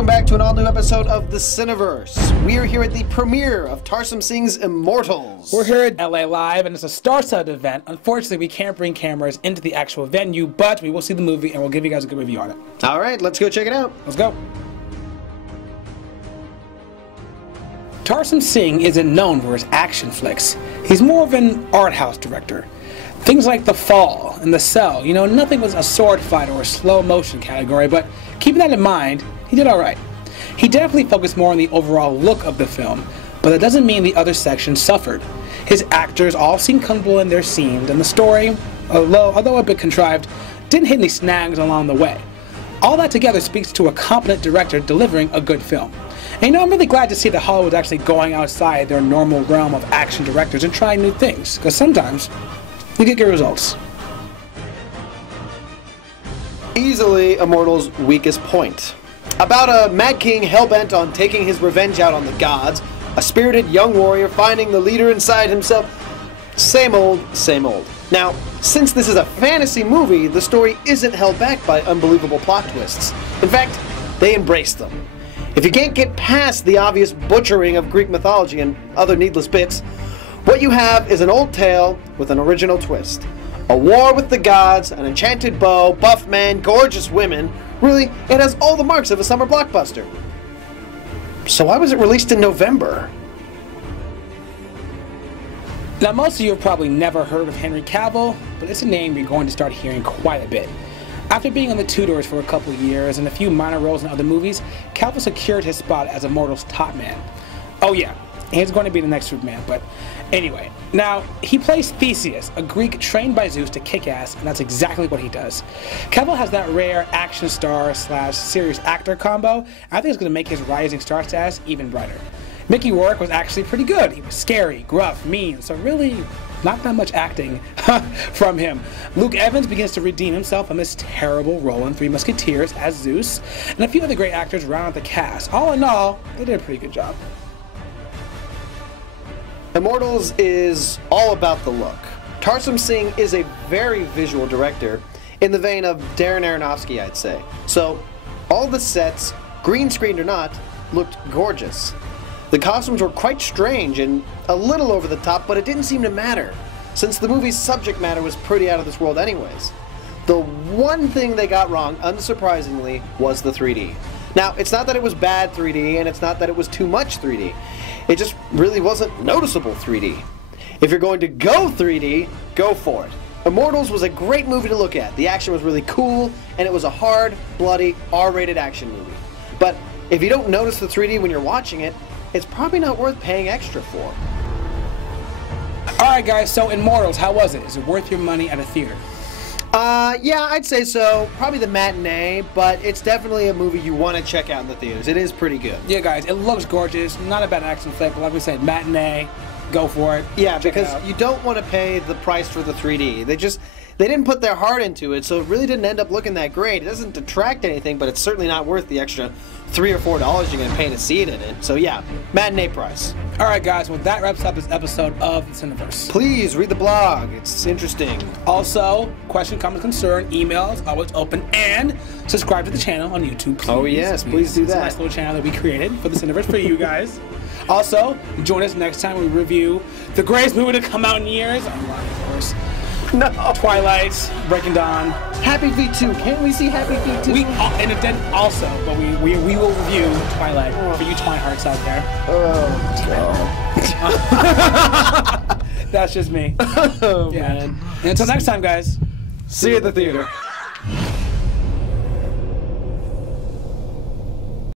welcome back to an all-new episode of the Cineverse. We are here at the premiere of Tarsem Singh's Immortals. We're here at LA Live, and it's a star-studded event. Unfortunately, we can't bring cameras into the actual venue, but we will see the movie, and we'll give you guys a good review on it. All right, let's go check it out. Let's go. Tarsem Singh isn't known for his action flicks. He's more of an art house director. Things like The Fall and The Cell, you know, nothing was a sword fight or a slow motion category, but keeping that in mind, he did alright. He definitely focused more on the overall look of the film, but that doesn't mean the other sections suffered. His actors all seemed comfortable in their scenes, and the story, although a bit contrived, didn't hit any snags along the way. All that together speaks to a competent director delivering a good film. And you know, I'm really glad to see that Hollywood's actually going outside their normal realm of action directors and trying new things, because sometimes you get good results. Easily Immortals' weakest point. About a mad king hell-bent on taking his revenge out on the gods, a spirited young warrior finding the leader inside himself. Same old, same old. Now, since this is a fantasy movie, the story isn't held back by unbelievable plot twists. In fact, they embrace them. If you can't get past the obvious butchering of Greek mythology and other needless bits, what you have is an old tale with an original twist. A war with the gods, an enchanted bow, buff men, gorgeous women. Really, it has all the marks of a summer blockbuster. So why was it released in November? Now, most of you have probably never heard of Henry Cavill, but it's a name you're going to start hearing quite a bit. After being on the Tudors for a couple of years and a few minor roles in other movies, Cavil secured his spot as Immortals' top man. Oh yeah, he's going to be the next Superman, but anyway. Now, he plays Theseus, a Greek trained by Zeus to kick ass, and that's exactly what he does. Cavil has that rare action star / serious actor combo, and I think it's going to make his rising star status even brighter. Mickey Rourke was actually pretty good. He was scary, gruff, mean, so really not that much acting from him. Luke Evans begins to redeem himself from his terrible role in Three Musketeers as Zeus, and a few other great actors round out the cast. All in all, they did a pretty good job. Immortals is all about the look. Tarsem Singh is a very visual director, in the vein of Darren Aronofsky, I'd say. So, all the sets, green screened or not, looked gorgeous. The costumes were quite strange and a little over the top, but it didn't seem to matter, since the movie's subject matter was pretty out of this world anyways. The one thing they got wrong, unsurprisingly, was the 3D. Now, it's not that it was bad 3D, and it's not that it was too much 3D. It just really wasn't noticeable 3D. If you're going to go 3D, go for it. Immortals was a great movie to look at. The action was really cool, and it was a hard, bloody, R-rated action movie. But if you don't notice the 3D when you're watching it, it's probably not worth paying extra for. Alright guys, so Immortals, how was it? Is it worth your money at a theater? Yeah, I'd say so. Probably the matinee, but it's definitely a movie you want to check out in the theaters. It is pretty good. Yeah guys, it looks gorgeous. Not a bad action flick, but like we said, matinee, go for it. Yeah, because you don't want to pay the price for the 3D. They didn't put their heart into it, so it really didn't end up looking that great. It doesn't detract anything, but it's certainly not worth the extra $3 or $4 you're going to pay to see it in it. So yeah, matinee price. Alright guys, well that wraps up this episode of the Cineverse. Please read the blog, it's interesting. Also, question, comment, concern, emails, always open, and subscribe to the channel on YouTube, please. Oh yes, please do that. It's a nice little channel that we created for the Cineverse for you guys. Also, join us next time when we review the greatest movie to come out in years. I'm lying, of course. No. Twilight, Breaking Dawn. Happy Feet 2. Can't we see Happy Feet 2? And then also, but we will review Twilight for you Twilight hearts out there. Oh, God. That's just me. Oh, yeah. Man. And until next time, guys. See you at the theater.